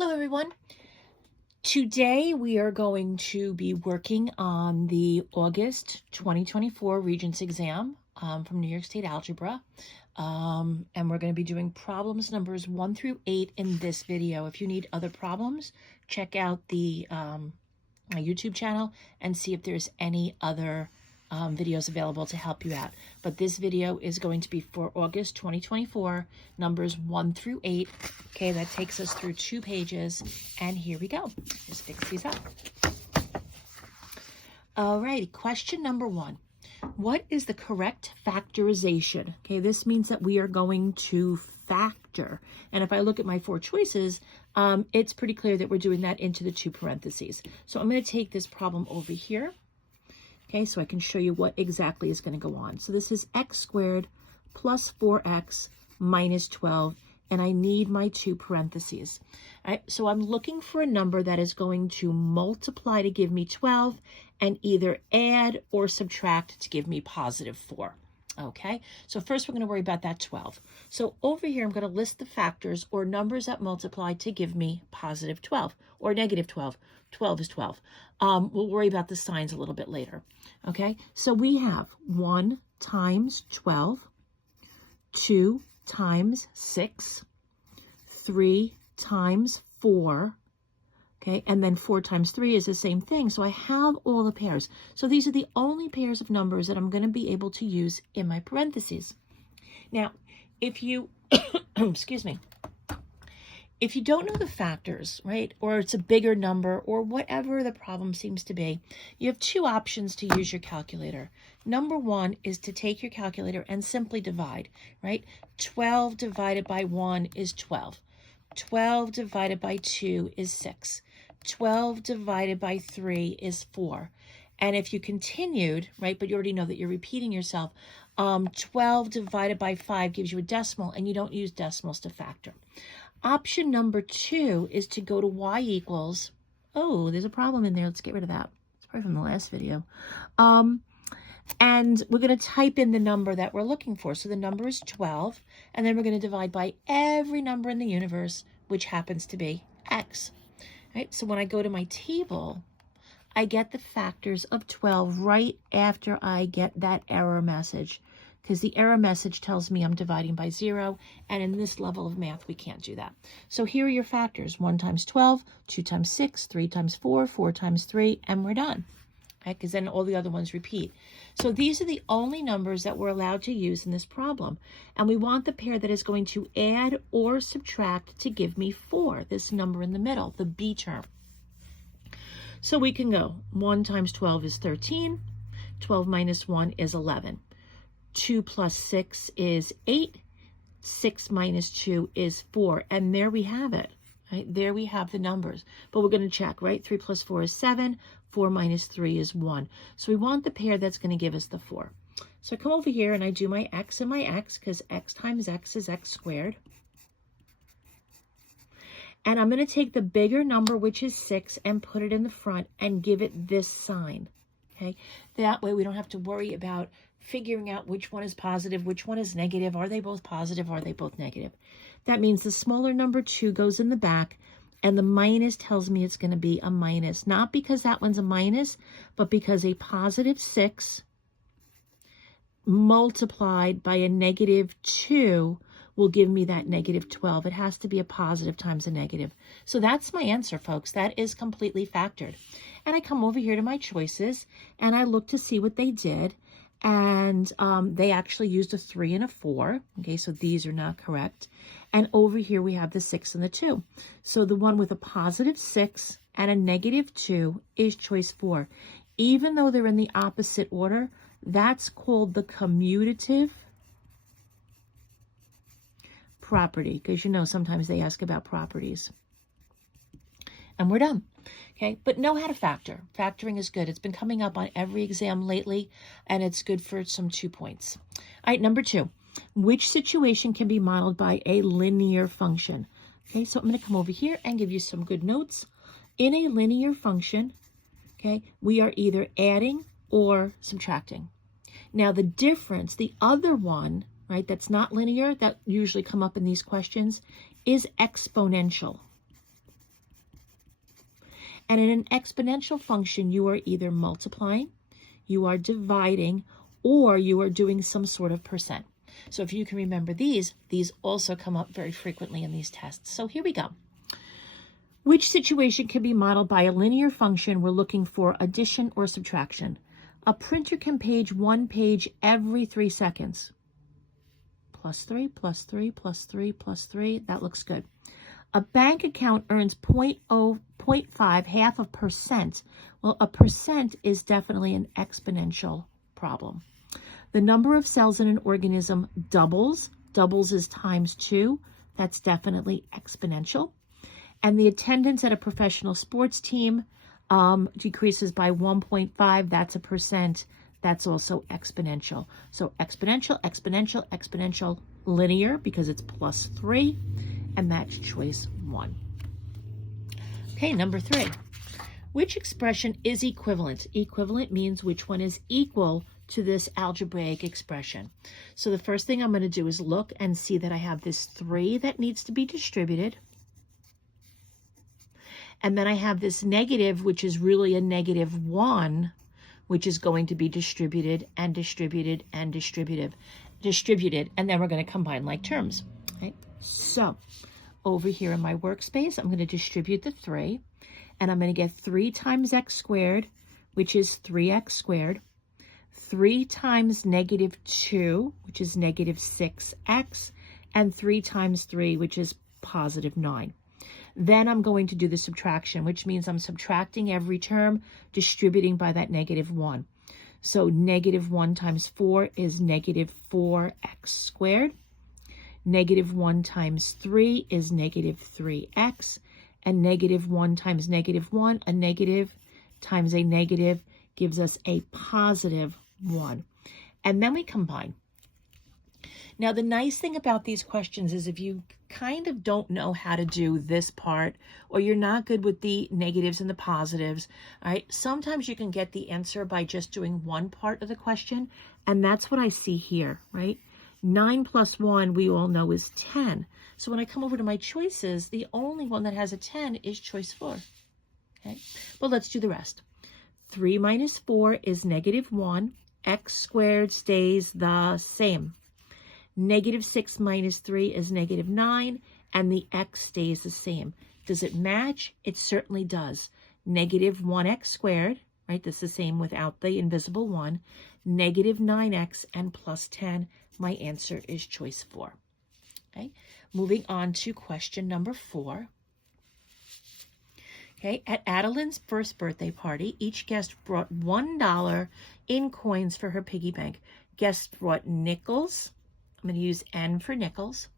Hello everyone. Today we are going to be working on the August 2024 Regents exam from New York State Algebra. And we're going to be doing problems numbers 1 through 8 in this video. If you need other problems, check out the my YouTube channel and see if there's any other videos available to help you out. But this video is going to be for August 2024, numbers 1 through 8. Okay, that takes us through 2 pages. And here we go. Just fix these up. All right, question number 1. What is the correct factorization? Okay, this means that we are going to factor. And if I look at my 4 choices, it's pretty clear that we're doing that into the 2 parentheses. So I'm going to take this problem over here. Okay, so I can show you what exactly is going to go on. So this is x squared plus 4x minus 12, and I need my 2 parentheses. All right, so I'm looking for a number that is going to multiply to give me 12 and either add or subtract to give me positive 4. Okay, so first we're going to worry about that 12. So over here, I'm going to list the factors or numbers that multiply to give me positive 12 or negative 12. 12 is 12. We'll worry about the signs a little bit later. Okay, so we have 1 times 12, 2 times 6, 3 times 4, okay, and then 4 times 3 is the same thing. So I have all the pairs. So these are the only pairs of numbers that I'm going to be able to use in my parentheses. Now, if you, excuse me, if you don't know the factors, right, or it's a bigger number or whatever the problem seems to be, you have 2 options to use your calculator. Number 1 is to take your calculator and simply divide, right? 12 divided by 1 is 12. 12 divided by 2 is 6. 12 divided by 3 is 4. And if you continued, right, but you already know that you're repeating yourself, 12 divided by 5 gives you a decimal, and you don't use decimals to factor. Option number 2 is to go to y equals, oh, there's a problem in there. Let's get rid of that. It's probably from the last video. And we're going to type in the number that we're looking for. So the number is 12, and then we're going to divide by every number in the universe, which happens to be x. Right? So when I go to my table, I get the factors of 12 right after I get that error message, because the error message tells me I'm dividing by 0, and in this level of math, we can't do that. So here are your factors: 1 times 12, 2 times 6, 3 times 4, 4 times 3, and we're done. Okay, because then all the other ones repeat. So these are the only numbers that we're allowed to use in this problem. And we want the pair that is going to add or subtract to give me 4, this number in the middle, the B term. So we can go 1 times 12 is 13, 12 minus 1 is 11. 2 plus 6 is 8, 6 minus 2 is 4, and there we have it. Right? There we have the numbers, but we're going to check, right? 3 plus 4 is 7, 4 minus 3 is 1. So we want the pair that's going to give us the 4. So I come over here and I do my x and my x, because x times x is x squared. And I'm going to take the bigger number, which is 6, and put it in the front and give it this sign. Okay, that way we don't have to worry about figuring out which one is positive, which one is negative. Are they both positive? Are they both negative? That means the smaller number 2 goes in the back, and the minus tells me it's going to be a minus. Not because that one's a minus, but because a positive 6 multiplied by a negative 2 will give me that negative 12. It has to be a positive times a negative. So that's my answer, folks. That is completely factored. And I come over here to my choices, and I look to see what they did. And they actually used a 3 and a 4. Okay, so these are not correct. And over here we have the 6 and the 2. So the one with a positive 6 and a negative 2 is choice 4. Even though they're in the opposite order, that's called the commutative property, because you know sometimes they ask about properties. And we're done. Okay, but know how to factor. Factoring is good. It's been coming up on every exam lately, and it's good for some 2 points. All right, number 2. Which situation can be modeled by a linear function? Okay, so I'm going to come over here and give you some good notes. In a linear function, okay, we are either adding or subtracting. Now the difference, the other one, right, that's not linear, that usually come up in these questions, is exponential. And in an exponential function, you are either multiplying, you are dividing, or you are doing some sort of percent. So if you can remember these also come up very frequently in these tests. So here we go. Which situation can be modeled by a linear function? We're looking for addition or subtraction. A printer can page one page every 3 seconds. Plus 3, plus 3, plus 3, plus 3. That looks good. A bank account earns 0.5, half a percent. Well, a percent is definitely an exponential problem. The number of cells in an organism doubles. Doubles is times 2. That's definitely exponential. And the attendance at a professional sports team decreases by 1.5. That's a percent. That's also exponential. So exponential, exponential, exponential, linear because it's plus 3. And that's choice 1. Okay, number 3. Which expression is equivalent? Equivalent means which one is equal to this algebraic expression. So the first thing I'm going to do is look and see that I have this 3 that needs to be distributed. And then I have this negative, which is really a negative 1, which is going to be distributed and distributed and distributed. And then we're going to combine like terms. Okay? So over here in my workspace, I'm going to distribute the 3. And I'm going to get 3 times x squared, which is 3x squared. 3 times negative 2, which is negative 6x. And 3 times 3, which is positive 9. Then I'm going to do the subtraction, which means I'm subtracting every term, distributing by that negative 1. So negative 1 times 4 is negative 4x squared. Negative 1 times 3 is negative 3x. And negative 1 times negative 1, a negative times a negative gives us a positive 1. And then we combine. Now, the nice thing about these questions is if you kind of don't know how to do this part, or you're not good with the negatives and the positives, all right, sometimes you can get the answer by just doing one part of the question, and that's what I see here, right? 9 plus 1, we all know, is 10. So when I come over to my choices, the only one that has a 10 is choice 4, okay? But let's do the rest. 3 minus 4 is negative 1. X squared stays the same. Negative 6 minus 3 is negative 9, and the x stays the same. Does it match? It certainly does. Negative 1x squared, right? That's the same without the invisible 1. Negative 9x and plus 10. My answer is choice 4. Okay, moving on to question number 4. Okay, at Adeline's first birthday party, each guest brought $1 in coins for her piggy bank. Guests brought nickels. I'm going to use N for nickels.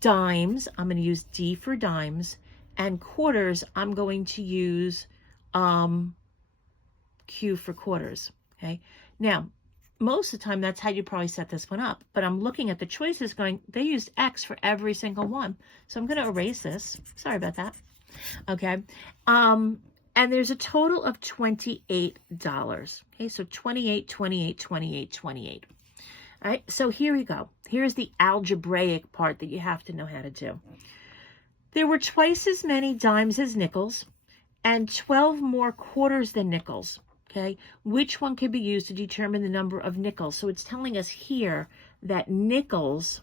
Dimes, I'm going to use D for dimes. And quarters, I'm going to use Q for quarters. Okay. Now, most of the time, that's how you probably set this one up. But I'm looking at the choices going, they used X for every single one. So I'm going to erase this. Sorry about that. Okay. And there's a total of $28. Okay. So 28, 28, 28, 28. All right, so here we go. Here's the algebraic part that you have to know how to do. There were twice as many dimes as nickels and 12 more quarters than nickels, okay? Which one could be used to determine the number of nickels? So it's telling us here that nickels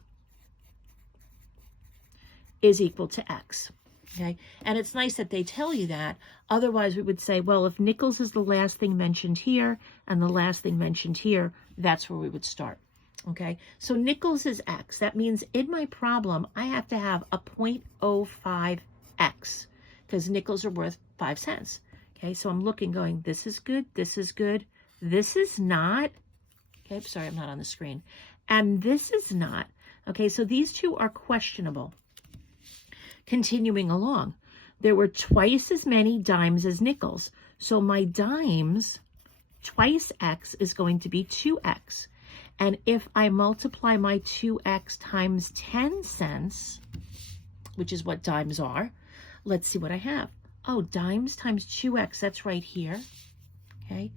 is equal to X, okay? And it's nice that they tell you that. Otherwise, we would say, well, if nickels is the last thing mentioned here and the last thing mentioned here, that's where we would start. Okay, so nickels is X. That means in my problem, I have to have a 0.05X because nickels are worth 5 cents. Okay, so I'm looking going, this is good, this is good, this is not. Okay, sorry, I'm not on the screen. And this is not. Okay, so these two are questionable. Continuing along, there were twice as many dimes as nickels. So my dimes, twice X is going to be 2X. And if I multiply my 2x times 10 cents, which is what dimes are, let's see what I have. Oh, dimes times 2x, that's right here. Okay.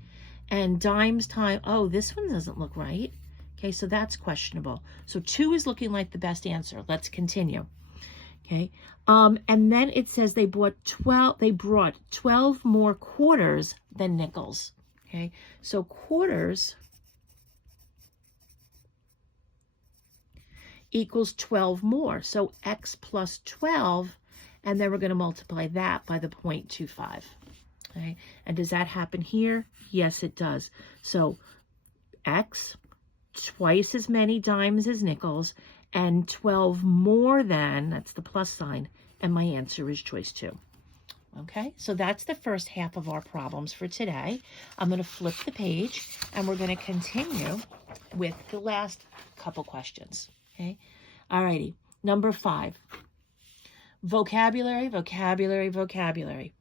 And dimes times, oh, this one doesn't look right. Okay, so that's questionable. So 2 is looking like the best answer. Let's continue. Okay. And then it says they brought 12 more quarters than nickels. Okay. So quarters equals 12 more. So x plus 12, and then we're going to multiply that by the 0.25. Okay. And does that happen here? Yes, it does. So x, twice as many dimes as nickels, and 12 more than, that's the plus sign, and my answer is choice 2. Okay, so that's the first half of our problems for today. I'm going to flip the page, and we're going to continue with the last couple questions. Okay, alrighty, number 5. Vocabulary, vocabulary, vocabulary.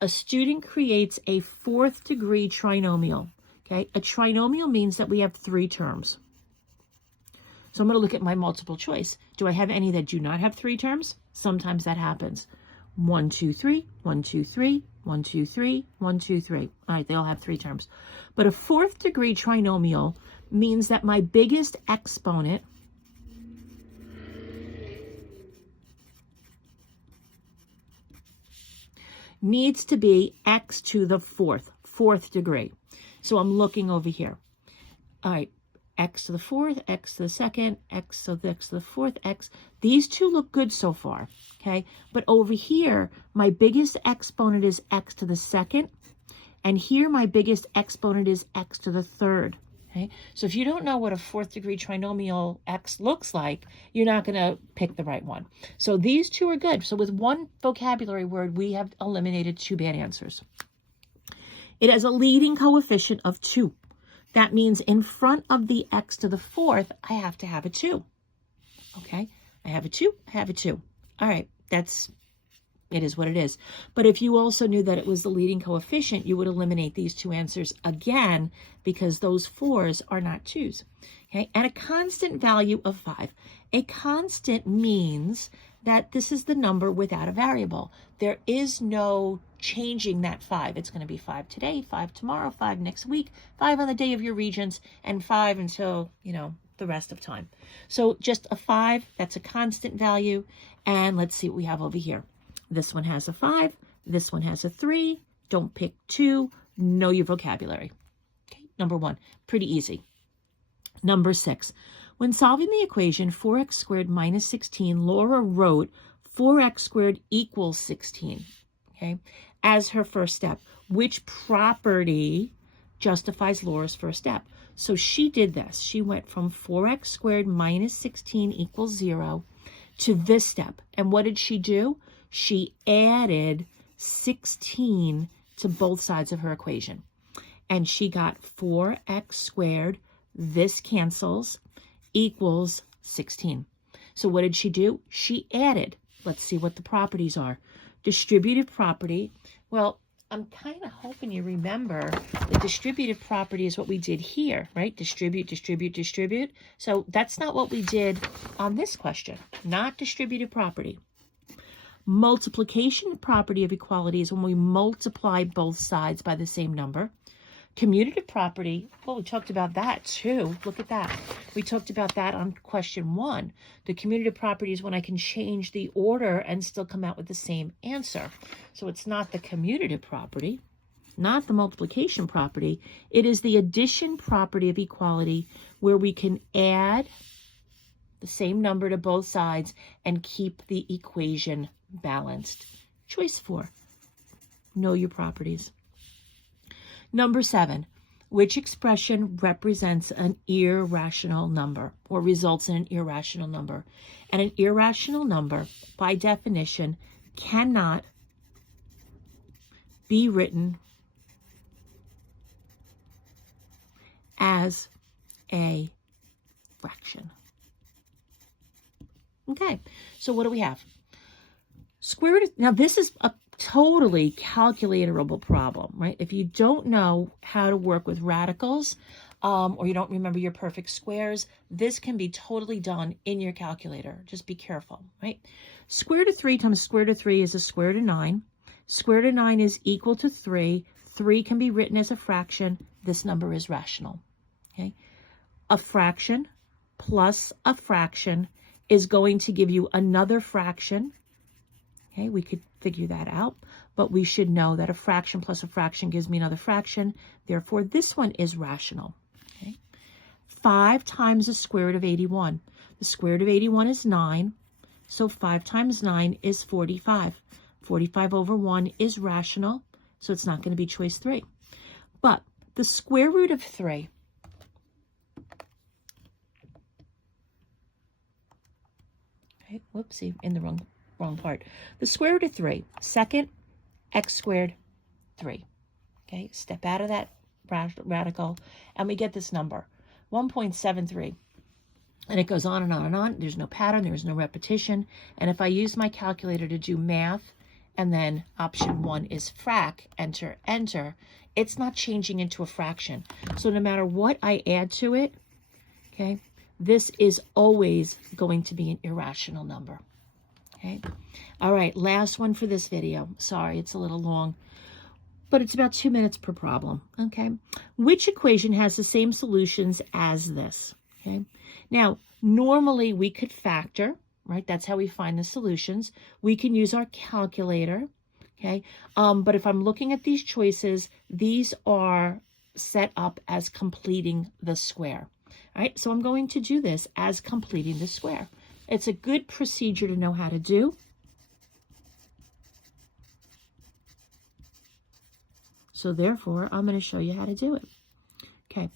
A student creates a 4th degree trinomial. Okay, a trinomial means that we have 3 terms. So I'm going to look at my multiple choice. Do I have any that do not have 3 terms? Sometimes that happens. 1, 2, 3, 1, 2, 3, 1, 2, 3, 1, 2, 3. All right, they all have 3 terms. But a 4th degree trinomial means that my biggest exponent needs to be x to the 4th degree. So I'm looking over here. All right, x to the 4th, x to the 2nd, x to the 4th, x. These 2 look good so far, okay? But over here, my biggest exponent is x to the 2nd, and here my biggest exponent is x to the 3rd, okay? So if you don't know what a 4th degree trinomial x looks like, you're not going to pick the right one. So these 2 are good. So with one vocabulary word, we have eliminated 2 bad answers. It has a leading coefficient of 2. That means in front of the x to the 4th, I have to have a 2. Okay, I have a 2, I have a 2. All right, it is what it is. But if you also knew that it was the leading coefficient, you would eliminate these 2 answers again because those 4s are not 2s. Okay, and a constant value of 5. A constant means that this is the number without a variable. There is no changing that 5. It's going to be 5 today, 5 tomorrow, 5 next week, 5 on the day of your regents, and 5 until, the rest of time. So just a 5, that's a constant value. And let's see what we have over here. This one has a 5. This one has a 3. Don't pick 2. Know your vocabulary. Okay, number 1, pretty easy. Number 6, when solving the equation 4x squared minus 16, Laura wrote 4x squared equals 16, okay, as her first step. Which property justifies Laura's first step? So she did this. She went from 4x squared minus 16 equals 0 to this step. And what did she do? She added 16 to both sides of her equation. And she got 4x squared, this cancels, equals 16. So what did she do? She added. Let's see what the properties are. Distributive property. Well, I'm kind of hoping you remember the distributive property is what we did here, right? Distribute, distribute, distribute. So that's not what we did on this question, not distributive property. Multiplication property of equality is when we multiply both sides by the same number. Commutative property, well, we talked about that too. Look at that. We talked about that on question 1. The commutative property is when I can change the order and still come out with the same answer. So it's not the commutative property, not the multiplication property. It is the addition property of equality where we can add the same number to both sides and keep the equation balanced. Choice 4. Know your properties. Number 7, which expression represents an irrational number or results in an irrational number? And an irrational number, by definition, cannot be written as a fraction. Okay, so what do we have? Square root. Now, this is a totally calculatable problem, right? If you don't know how to work with radicals or you don't remember your perfect squares, this can be totally done in your calculator. Just be careful, right? Square root of 3 times square root of 3 is a square root of 9. Square root of 9 is equal to 3. 3 can be written as a fraction. This number is rational, okay? A fraction plus a fraction is going to give you another fraction Okay, we could figure that out, but we should know that a fraction plus a fraction gives me another fraction. Therefore, this one is rational. Okay. 5 times the square root of 81. The square root of 81 is 9, so 5 times 9 is 45. 45 over 1 is rational, so it's not going to be choice 3. But the square root of 3, okay, whoopsie, in the wrong part. The square root of 3, second, x squared 3. Okay, step out of that radical, and we get this number, 1.73. And it goes on and on and on. There's no pattern, there's no repetition. And if I use my calculator to do math, and then option 1 is frac, enter, enter, it's not changing into a fraction. So no matter what I add to it, okay, this is always going to be an irrational number. Okay. All right, last one for this video. Sorry, it's a little long, but it's about 2 minutes per problem. Okay. Which equation has the same solutions as this? Okay. Now, normally we could factor, right? That's how we find the solutions. We can use our calculator. Okay. But if I'm looking at these choices, these are set up as completing the square. All right. So I'm going to do this as completing the square. It's a good procedure to know how to do. So therefore, I'm going to show you how to do it. Okay.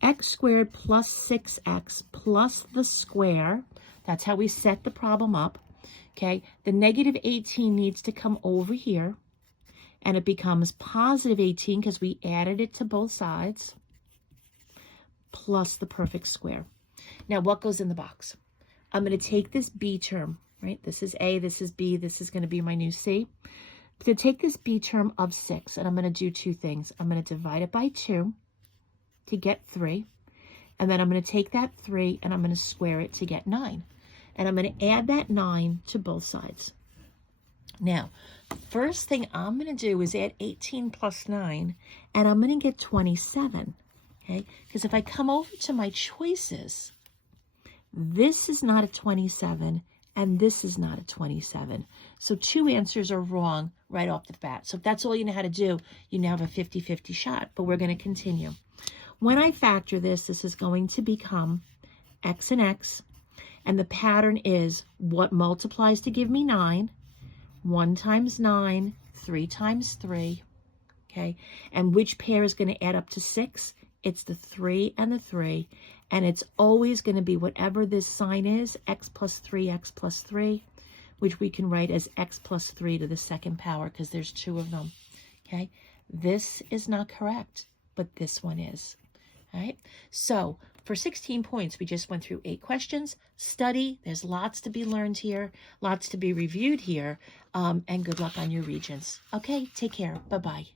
X squared plus 6x plus the square. That's how we set the problem up. Okay. The negative 18 needs to come over here. And it becomes positive 18 because we added it to both sides. Plus the perfect square. Now, what goes in the box? I'm going to take this b term, right? This is a, this is b, this is going to be my new c. I'm going to take this b term of 6, and I'm going to do 2 things. I'm going to divide it by 2 to get 3, and then I'm going to take that 3 and I'm going to square it to get 9. And I'm going to add that 9 to both sides. Now, first thing I'm going to do is add 18 plus 9, and I'm going to get 27, okay? Because if I come over to my choices, this is not a 27, and this is not a 27. So 2 answers are wrong right off the bat. So if that's all you know how to do, you now have a 50-50 shot, but we're going to continue. When I factor this, this is going to become x and x, and the pattern is what multiplies to give me 9, 1 times 9, 3 times 3, okay? And which pair is going to add up to 6? It's the 3 and the 3, and it's always going to be whatever this sign is, x plus 3, which we can write as x plus 3 to the second power because there's 2 of them, okay? This is not correct, but this one is, all right? So for 16 points, we just went through 8 questions. Study. There's lots to be learned here, lots to be reviewed here, and good luck on your Regents. Okay, take care. Bye-bye.